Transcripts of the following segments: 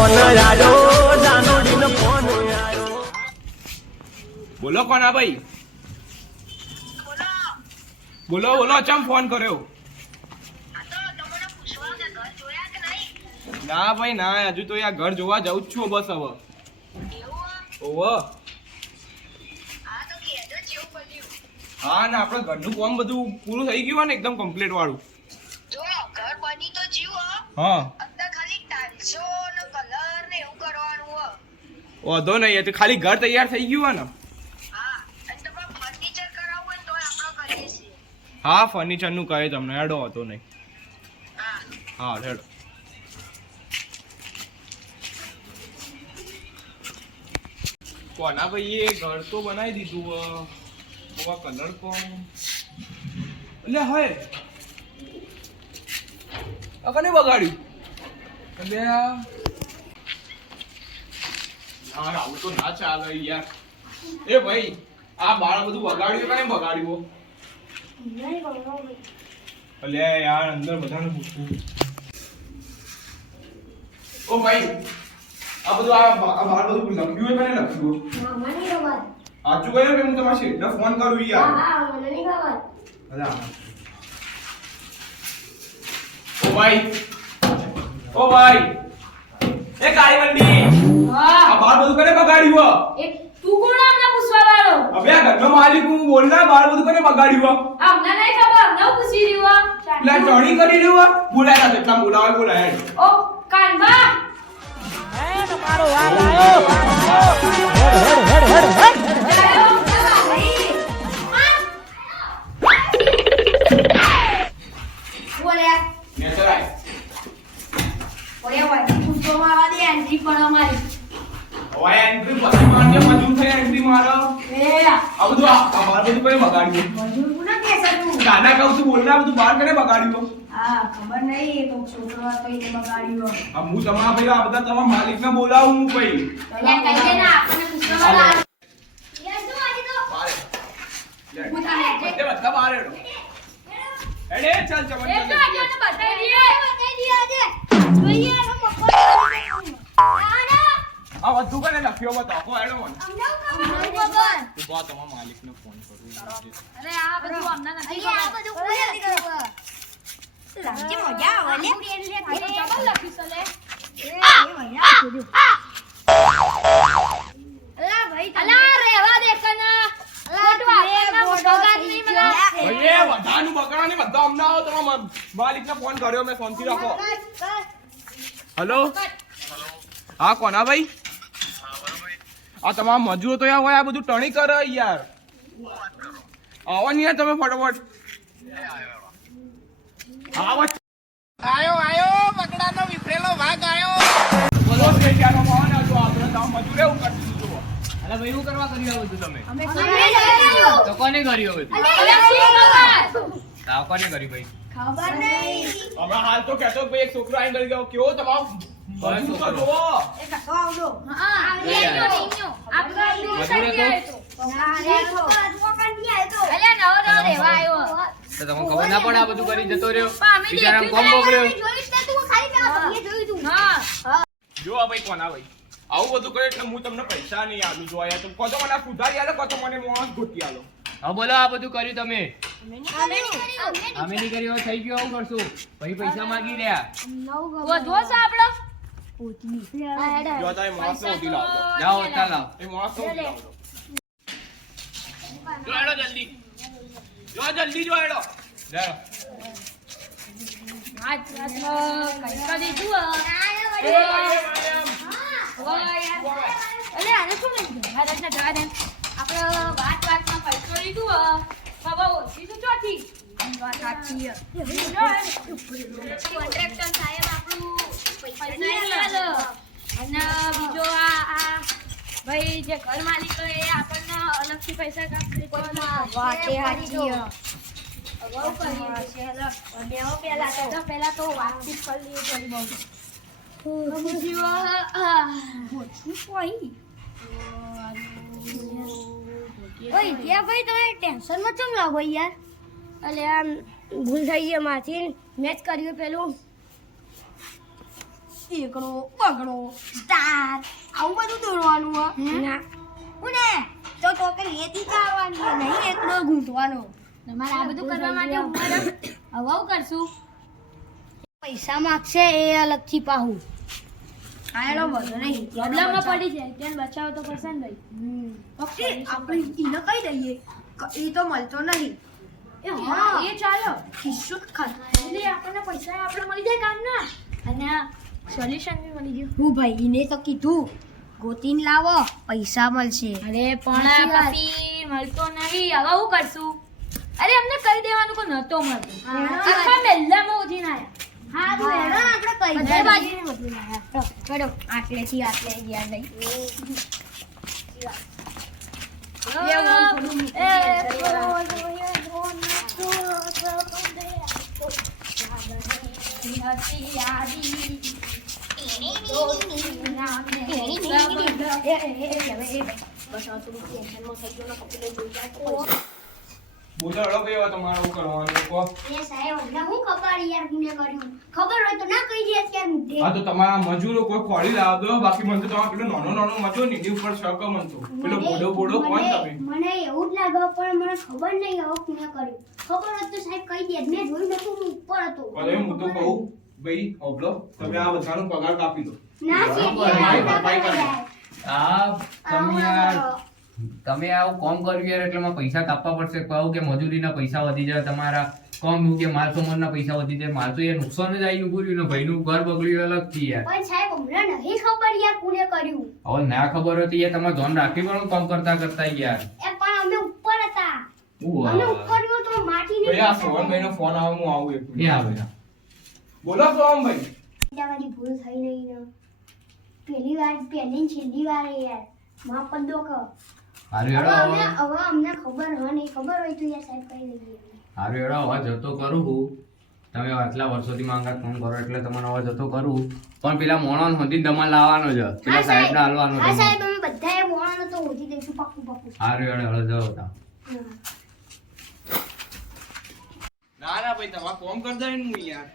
Phone આયો જાનુડીનો phone આયો બોલો કોના ભાઈ બોલો બોલો ચમ ફોન કર્યો ના ભાઈ ના હજુ તો યાર ઘર જોવા જવું જ છું બસ હવે ઓહો હા ને આપણે ઘરનું કામ બધું પૂરું થઈ ગયું ને એકદમ કમ્પ્લીટ વાળું જો ઘર બની તો જીવો હા અંદર ખાલી ટાઇલ્સો ને કલર ને એવું કરવાનું હો વાંધો નહીં એ તો ખાલી ઘર તૈયાર થઈ ગયું હે ને હા અને તમારે ફર્નિચર કરાવવું હોય તો આપણે કરીએ છીએ હા ફર્નિચર નું કહે તમને હેડો હતો નહીં હા હા હેડો કોના ભાઈ એ ઘર તો બનાવી દીધું કલર કોણ એટલે હોય કને બગાડ્યું એટલે યાર આવું તો ના ચાલે યાર એ ભાઈ આ બાળ બધું બગાડ્યું કને બગાડ્યું એટલે યાર અંદર બધાને પૂછવું ઓ ભાઈ આ બધું આ બાળ બધું લખ્યું હોય કને લખ્યું સાચું કહ્યું કે હું તમારા શેઠને ફોન કરું યાર અલા ઓ ભાઈ એ કાળી મંડી આ બાર બધું કરે બગાડ્યું તું કોણ અમને પૂછવા વાળો અબે આ ઘરનો માલિક હું બોલના બાર બધું કરે બગાડ્યું અમને નહીં ખબર અમને પૂછી રહ્યો એટલે ટણી કરી રહ્યું બોલાયા એટલા બોલાયા ઓ કાનબા તમારો વાલ આયો ઓય એન્ટ્રી પછી મારને મજૂર થઈ એન્ટ્રી મારો આ બધું આ બાર બધું કરે બગાડ્યું દાદા કહું છું બોલના બધું બાર કરે બગાડ્યું ખબર નહીં તો છોકરો હતો એને બગાડ્યો આ હું તમારા ભાઈ આ બધા તમારા માલિકને બોલાવું હું ભાઈ કઈ દે ના આપણને પૂછવા વાળા બધા બહાર હેડો એડે ચાલ ચમન એ તો આજે બતાવી આ બધું કરે લખ્યો બતાવો હેડો મને તો બા તમારા માલિકને ફોન કરું અરે આ બધું અમને નથી આ બધું કોઈ નથી કરવું લાગે મજા આવે ને ડબલ લખી સલે અલા ભાઈ અલા રેવા દે કના ખોટવા બગાડ નહીં મલા ભાઈ એ બધાનું બગાડા ને બધા અમને આવો તમારા માલિકને ફોન કર્યો મેં ફોનથી રાખો હેલો હા કોના ભાઈ આ તમારા મજૂરો તો યાર હોય આ બધું ટણી કરે યાર આવો ને યાર તમે ફટાફટ આયો બગડાનો વિફરેલો ભાગ આયો બોલો કે ક્યાંનો મોહન હતો આપણે તો મજૂરે એવું કરતી દીધું અરે ભાઈ એવું કરવા કરી આવો છો તમે તો કોને કર્યો બધું તાવ કોને કરી ભાઈ ખબર નહીં હવે હાલ તો કહેતો ભાઈ એક છોકરો આઈને કરી ગયો કેવો તમારો ભાઈ શું કરો એ કસો આવડો હા લેજો નીનો આપણા દૂર થઈ જાય તો ના રે તો આજવા કાંડી આયો તો અલ્યા નવો રેવા આવ્યો તો તમને ખબર ના પડે આ બધું કરી જતો રહ્યો પણ અમે બિચારાને કોમ દેખ્યું મોકલ્યો જોઈશ તે તું ખાલી પેલા પગે જોઈ તું હા જો આ ભાઈ કોના ભાઈ આવું બધું કરે એટલે હું તમને પૈસા નહીં આલું જો આયા તો કોતો મને આ સુધારી આલો કોતો મને મોહન ગોતી આલો હા બોલો આ બધું કર્યું તમે અમે નહીં કર્યું હવે થઈ ગયું આવું કરશું પછી પૈસા માંગી રહ્યા વધો છે આપણો જો તારે માણસને ઉધી લાવો જાઓ ઓછા લાવ એ માણસને ઉધી લાવો જો હેડો જલ્દી જો હેડો જાઓ આજ કઈ કરી તું અલે આને શું લઈ ગયા રચના જવા દે આપણે વાતમાં પૈસો લીધું ખબર ઓછી તો ચોથી વાત સાચી કોન્ટ્રાક્ટર સાહેબ આપણું પૈસા નહીં આલે અને બીજો આ ભાઈ જે ઘર માલિક એ આપણને અલગથી પૈસા કાપી વાતે હાચી પેલા તો વાતચીત કરી લીધી ઓય ત્યાં ભાઈ તમે ટેન્શન માં કેમ લાગો યાર અલે આમ ભૂલ થઈ ગઈ માથી મેચ કર્યું પેલું એકડો બગડો સ્ટાર આવું બધું દોરવાનું હો હું ને તો કે લેતી ચાલવાની હે, નહીં એકડો ગૂંથવાનો. તમારે આ બધું કરવા માટે ઉંમર હવે આવું કરશું. પૈસા માગશે એ અલગથી પાહું. આ એનો બધો નહીં પ્રોબ્લેમમાં પડી જાય ત્યાં બચાવ તો પડશે ને ભાઈ. ઓકે આપણે એને કહી દઈએ કે એ તો મળતો નહીં. એ હા એ ચાલો ખિસ્સું જ ખાતું. એટલે આપણને પૈસા આપણે મળી જાય કામના અને સોલ્યુશન બી મળી ગયું. હું ભાઈ એને તો કીધું ગોતીને લાવો પૈસા મળશે. અરે પણ પછી મળતો નહીં હવે હું કરશું. અરે અમને કહી દેવાનું કે નતો મળતો આખા મેલ્લામાં ઉઠીને આયા. હા તો હેડો ને આપણે કઈ બધા બાજુ બદલી લાયા. ચલો આટલેથી આટલે ગયા નહીં. બોલો હળો કેવો તમારે શું કરવાનું કહો. એ સાહેબ અમને હું ખબર યાર કોને કર્યું. ખબર હોય તો ના કહી દે અત્યારે મુદ્દે. હા તો તમારા મજૂરો કોઈ ખોળી લાવ દો, બાકી મને તો તમારે પેલો નાનો નાનો મજૂર ને એની ઉપર શક મન તો પેલો બોડો બોડો કોણ તમે. મને એવું જ લાગે પણ મને ખબર નહીં હવે કોને કર્યું. ખબર હોત તો સાહેબ કહી દે. મેં જોઈ નતું હું ઉપર હતો. ભલે હું તો કહું ભાઈ હોબલો તમે આ બધાનો પગાર કાપી દો. ના છે ભાઈ, ભાઈ, ભાઈ. આ તમે યાર તમે આવું કોમ કર્યું યાર એટલે મારે પૈસા કાપવા પડશે. કહું કે મજૂરીના પૈસા વધી જાય, તમારા કોમ એવું કે માલ સામાનના પૈસા વધી જાય. મારે તો યાર નુકસાન જ આવી ગયું ને ભાઈનું ઘર બગડ્યું અલગથી યાર. પણ સાહેબ અમને નહીં ખબર યાર કોને કર્યું. હવે ના ખબર હતી યાર તમારે ધ્યાન રાખવી પડે કામ કરતા કરતા યાર. એ પણ અમે ઉપર હતા. ઉવા. અમે ઉપર ગયો તો માટી ભાઈ આ નહીં. સોહનભાઈનો ફોન આવે હું આવું એક એ મિનિટ. આવે બોલો સોહનભાઈ. તમારી ભૂલ થઈ નહીં ને. પહેલી વાર પહેલી ને છેલ્લી વાર એ યાર માફ કરી દો કે. હારું હવે હેડો અમને હવે હવે અમને ખબર હા નહીં ખબર હોય તો યાર સાહેબ કહી દઈએ. હારું હેડો હવે જતો કરું હું. તમે આટલા વર્ષોથી માંગા ફોન કરો એટલે તમને હવે જતો કરું. પણ પેલા મોણો સુધી દમણ લાવવાનો છે, પેલા સાહેબ ને હાલવાનો હા છે. સાહેબ અમે બધાએ મોણો તો ઓછી દઈશું પાક્કું પાક્કું. હારું હેડો હવે જાઓ તા. હા. ના ના ભાઈ તમારે કોમ કરી દે ને હું યાર.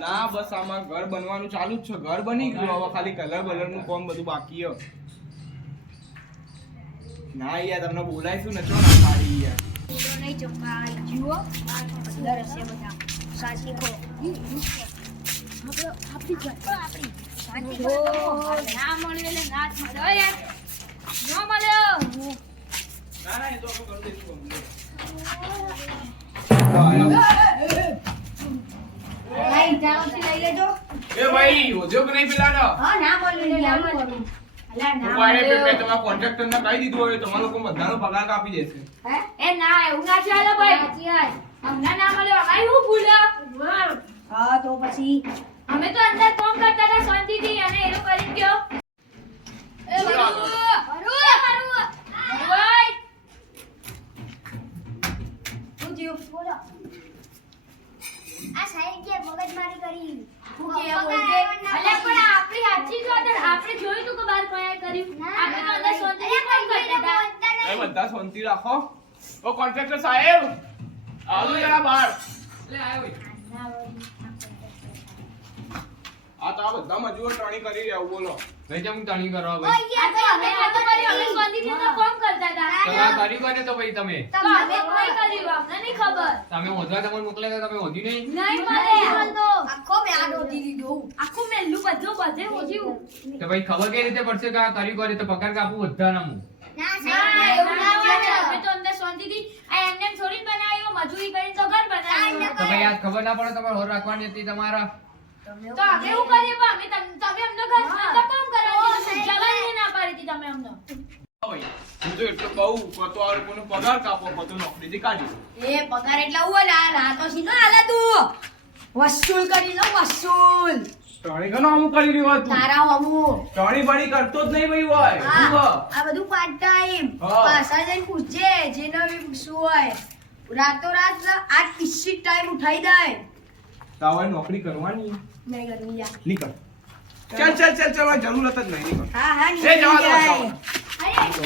ના બસ આમાં ઘર બનવાનું ચાલુ જ છે. ઘર બની ગયું, હવે ખાલી કલર બલર નું કામ બધું બાકી છે. ના યાર તમને બોલાઈશું ને ચો ના પાડી યાર. પૂરો નહીં ચોખ્ખા જુઓ અંદર હશે બધા સાચી કો આપણી સાચી કો ના મળ્યો એટલે ના જ મળ્યો યાર. ન મળ્યો ના ના એ તો આપણે કરી દઈશું complete. લાઈટ જાઓથી લઈ લેજો. એ ભાઈ હોજો કે નહીં પેલાનો? હા ના બોલ્યું નહીં આવું બોલ્યું. અલા ના હું આને મળ્યો. મેં તમારા કોન્ટ્રાક્ટર ને કહી દીધું હોય તમારા લોકો બધાનો પગાર કાપી દેશે. હે એ ના એવું ના ચાલે ભાઈ. અમને ના મળ્યો અમારી શું ભૂલ છે? હા તો પછી અમે તો અંદર કામ કરતા હતા શાંતિથી અને એ લોકો કરી ગયો. એ બોલો. ભાઈ શું થયું બોલો. આ સાહેબ કે મગજમારી કરી. હું કે બોલજે. અલ્યા પણ આપણી હાચી વાત છે. આપણે જોયું તું કે બાર કોઈ કર્યું. આપણે તો અંદર શાંતિથી કામ કરતા હતા. એ બધા શાંતિ રાખો. ઓ કોન્ટ્રાક્ટર સાહેબ આવો જરા બહાર. લે આયો ભાઈ. આ તો આ બધા મજૂરો ટણી કરી રહ્યા બોલો. નહીં જમ તણી કરવા ભાઈ. આ તો અમે નહોતું કર્યું. અમે શાંતિથી અંદર કામ કરતા હતા. તમે આ કરી કોને તો ભાઈ તમે તો અમે કોઈ કર્યું. અમને નહીં ખબર. તમે ઓધવા તમને મોકલ્યા હતા, તમે ઓધી નહીં. નહીં મળે. આખો મેં આ દોડી દીધો. આખું મેલ્લું બધું બધે ઓછ્યું. તો ભાઈ ખબર કઈ રીતે પડશે કે આ કરી કોને તો પગાર કાપવું બધા નામું. ના ના એવું ના હોય. સાહેબ અમે તો અંદર શાંતિથી આ એમને એમ થોડી બનાવ્યું. મજૂરી કરીને તો ઘર બનાવ્યું. તો ભાઈ આ ખબર ના પડે તમારે હોર રાખવાની હતી તમારા. તો અમે એવું કરીએ પણ અમે તમે અમને ઘર અંદર કામ કરાવી જવાની ના પાડી હતી તમે અમને. ભાઈ હું તો એટલું કહું કે તો આ લોકોનો પગાર કાપો બધું નોકરીથી કાઢી. એ પગાર એટલા હોય ને આ તો સીધો હાલે તું વસૂલ કરી લો વસૂલ ટણી ઘણો અમુક કરી રહ્યો તું. તારા હમું ટણી બણી કરતો જ નહીં ભાઈ હોય. હા ઊભો. આ બધું પાર્ટ ટાઈમ હા. પાછા જઈને પૂછજે જેને બી પૂછવું હોય રાતોરાત આ કિસ્સી ટાઈમ ઉઠાઈ દે તારે નોકરી કરવાની નહીં કરું યાર નીકળ. ચાલ ચાલ ચાલ ચાલ જરૂરત જ નહીં નીકળ. હા હા એ જવા દો, નીકળી જાય. જવા દો.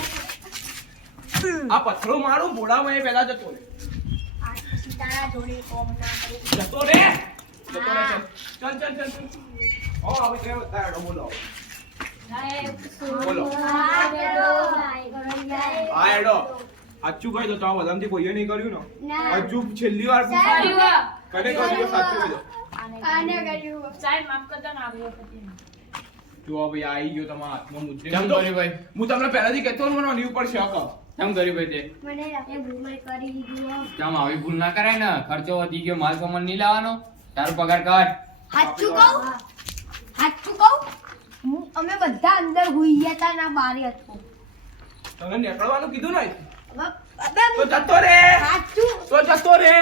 આ પથ્થરો મારું બોડામાં એ પહેલા જતો રે. આ પછી તારા જોડે કોમ ના કરું જતો રે જતો રહે છે. ચાલ ચાલ ચાલ ચાલ. ઓ હવે કે બધા હેડો બોલો. બોલો. હા હેડો. સાચું કહી દો તો આ બધામાંથી કોઈએ નહીં કર્યું ને હજુ છેલ્લી વાર પૂછ્યું કને કર્યું સાચું કહી દો. સાહેબ માફ કરતા ના આવ્યો પછી. જો ભાઈ આવી ગયો તમારા હાથમાં મુદ્દે. કેમ કર્યું ભાઈ? હું તમને પહેલાથી કહેતો ને મને આની ઉપર શક હતો. કેમ કર્યું ભાઈ તે? મને રાતે ભૂલ કરી દીધું કેમ આવી ભૂલ ના કરાય ને? ખર્ચો વધી ગયો, માલ સામાન નહીં લાવવાનો, તારો પગાર કાઢ. સાચું કહું અમે બધા અંદર હુઈ ગયા તા ના બારે હતો તને નીકળવાનું કીધું ને અબે તો જતો રે સાચું તો જતો રે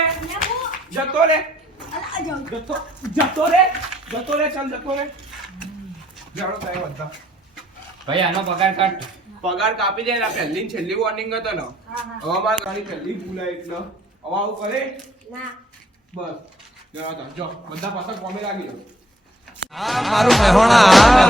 જતો રે અલા જાઉં જતો રે ચાલ જતો રે જાણો થાય બધા ભાઈ આનો પગાર કાઢ. પગાર કાપી દે ને આ પહેલી ને છેલ્લી વોર્નિંગ હતો ને હવે મારે ઘણી પહેલી ભૂલ આવી એટલે હવે આવું કરે ના બસ જો બધા પાછા કોમે લાગી મારું મહેણા